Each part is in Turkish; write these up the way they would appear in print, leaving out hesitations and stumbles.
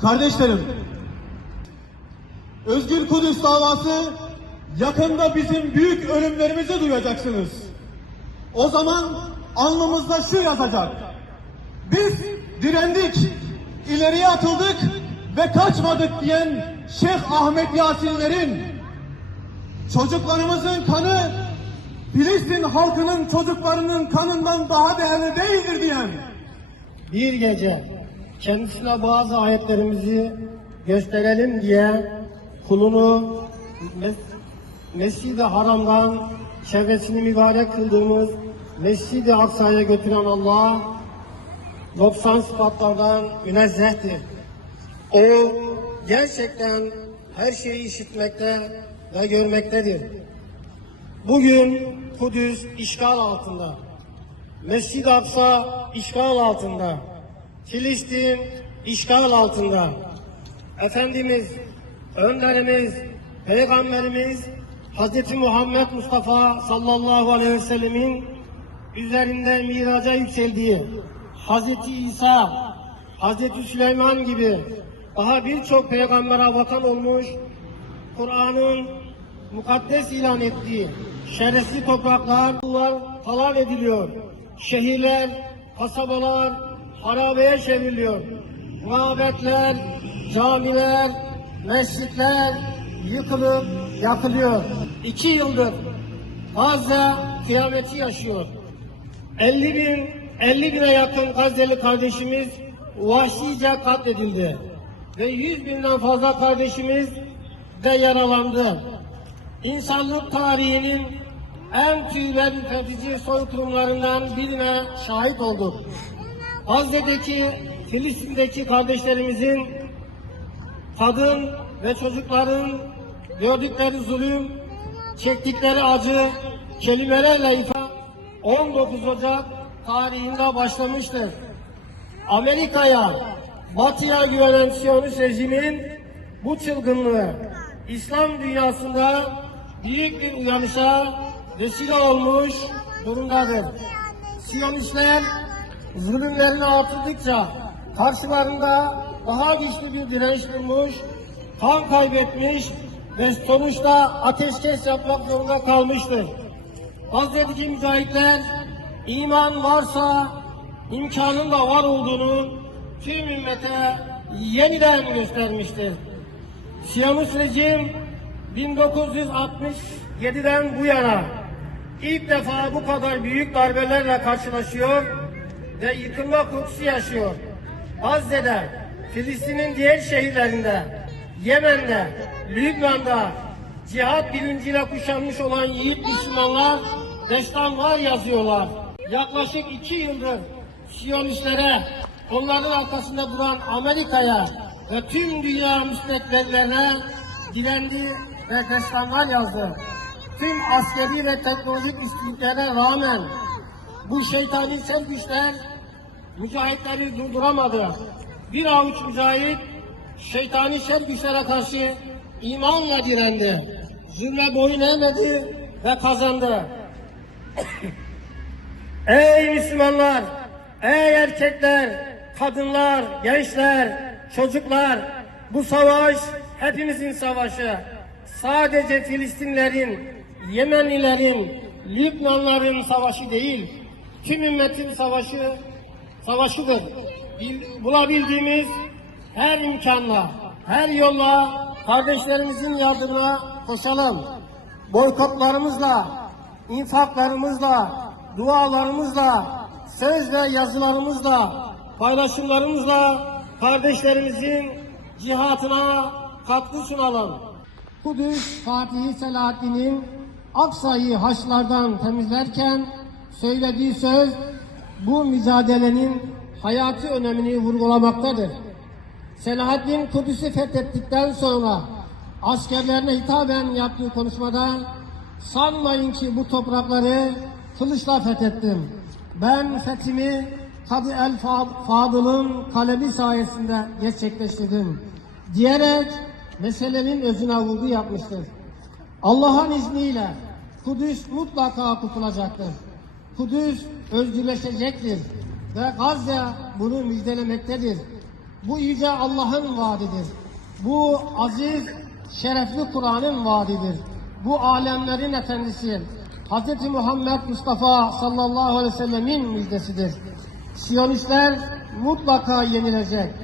Kardeşlerim, Özgür Kudüs davası yakında bizim büyük ölümlerimizi duyacaksınız. O zaman alnımızda şu yazacak: biz direndik, ileriye atıldık ve kaçmadık diyen Şeyh Ahmet Yasinlerin, çocuklarımızın kanı Filistin halkının çocuklarının kanından daha değerli değildir diyen, bir gece kendisine bazı ayetlerimizi gösterelim diye kulunu Mescid-i Haram'dan çevresini mübarek kıldığımız Mescid-i Aksa'ya götüren Allah 90 sıfatlardan münezzehtir. O gerçekten her şeyi işitmekte ve görmektedir. Bugün Kudüs işgal altında, Mescid-i Aksa işgal altında, Filistin işgal altında. Efendimiz, önderimiz, Peygamberimiz Hz. Muhammed Mustafa sallallahu aleyhi ve sellemin üzerinde miraca yükseldiği Hz. İsa, Hz. Süleyman gibi daha birçok peygambere vatan olmuş, Kur'an'ın mukaddes ilan ettiği şerefli topraklar talan ediliyor. Şehirler, kasabalar harabeye çevriliyor. Mabetler, camiler, mescitler yıkılıp yakılıyor. 2 yıldır Gazze kıyameti yaşıyor. 50 bine yakın Gazze'li kardeşimiz vahşice katledildi. Ve 100 binden fazla kardeşimiz de yaralandı. İnsanlık tarihinin en tüyler ürpertici soykırımlarından birine şahit olduk. Gazze'deki, Filistin'deki kardeşlerimizin, kadın ve çocukların gördükleri zulüm, çektikleri acı kelimelerle ifade 19 Ocak tarihinde başlamıştır. Amerika'ya, Batı'ya güvenen Siyonist rejimin bu çılgınlığı İslam dünyasında büyük bir uyanışa vesile olmuş durumdadır. Siyonistler zulümlerine atıldıkça karşılarında daha güçlü bir direnç bulmuş, kan kaybetmiş ve sonuçta ateşkes yapmak zorunda kalmıştır. Gazze'deki mücahitler iman varsa imkanın da var olduğunu tüm ümmete yeniden göstermiştir. Siyonist rejim 1967'den bu yana ilk defa bu kadar büyük darbelerle karşılaşıyor ve yıkılma korkusu yaşıyor. Gazze'de, Filistin'in diğer şehirlerinde, Yemen'de, Lübnan'da cihat bilinciyle kuşanmış olan yiğit Müslümanlar destanlar yazıyorlar. Yaklaşık 2 yıldır Siyonistlere, onların arkasında duran Amerika'ya ve tüm dünya müstekbirlerine dilendi ve destanlar yazdı. Tüm askeri ve teknolojik üstünlüklere rağmen bu şeytani güçler mücahitleri durduramadı. Bir avuç mücahit şeytani güçlere karşı imanla direndi. Zulme boyun eğmedi ve kazandı. Ey Müslümanlar, ey erkekler, kadınlar, gençler, çocuklar, bu savaş hepimizin savaşı. Sadece Filistinlerin, Yemenlilerin, Lübnanların savaşı değil, tüm ümmetin savaşıdır. Bulabildiğimiz her imkanla, her yolla kardeşlerimizin yardımına koşalım. Boykotlarımızla, infaklarımızla, dualarımızla, söz ve yazılarımızla, paylaşımlarımızla kardeşlerimizin cihatına katkı sunalım. Kudüs Fatihi Selahaddin'in Aksa'yı Haçlardan temizlerken söylediği söz bu mücadelenin hayati önemini vurgulamaktadır. Selahaddin Kudüs'ü fethettikten sonra askerlerine hitaben yaptığı konuşmada sanmayın ki bu toprakları kılıçla fethettim. Ben fethimi Kadı el Fadıl'ın kalemi sayesinde gerçekleştirdim diyerek meselenin özüne vurgu yapmıştır. Allah'ın izniyle Kudüs mutlaka kurtulacaktır. Kudüs özgürleşecektir ve Gazze bunu müjdelemektedir. Bu yüce Allah'ın vaadidir. Bu aziz, şerefli Kur'an'ın vaadidir. Bu alemlerin efendisi Hz. Muhammed Mustafa sallallahu aleyhi ve sellemin müjdesidir. Siyonistler mutlaka yenilecek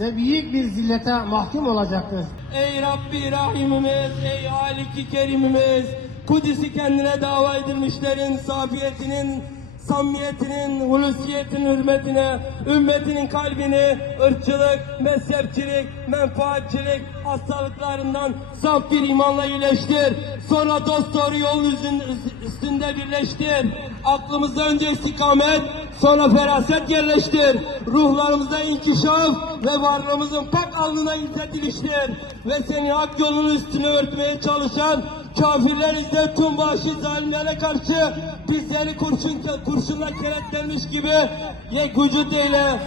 ve büyük bir zillete mahkum olacaktır. Ey Rabbi Rahimimiz, ey Halik-i Kerimimiz, Kudüs'ü kendine dava edilmişlerin safiyetinin, samimiyetinin, hulusiyetinin hürmetine, ümmetinin kalbini ırkçılık, mezhepçilik, menfaatçilik hastalıklarından saf bir imanla iyileştir. Sonra dosdoğru yolun üstünde birleştir. Aklımızda önce istikamet, sonra feraset yerleştir. Ruhlarımıza inkişaf ve varlığımızın pak alnına izzet iliştir. Ve senin hak yolunun üstüne örtmeye çalışan kafirler ise tüm vahşi zalimlere karşı bizleri kurşunla keletlenmiş gibi vücut eyle.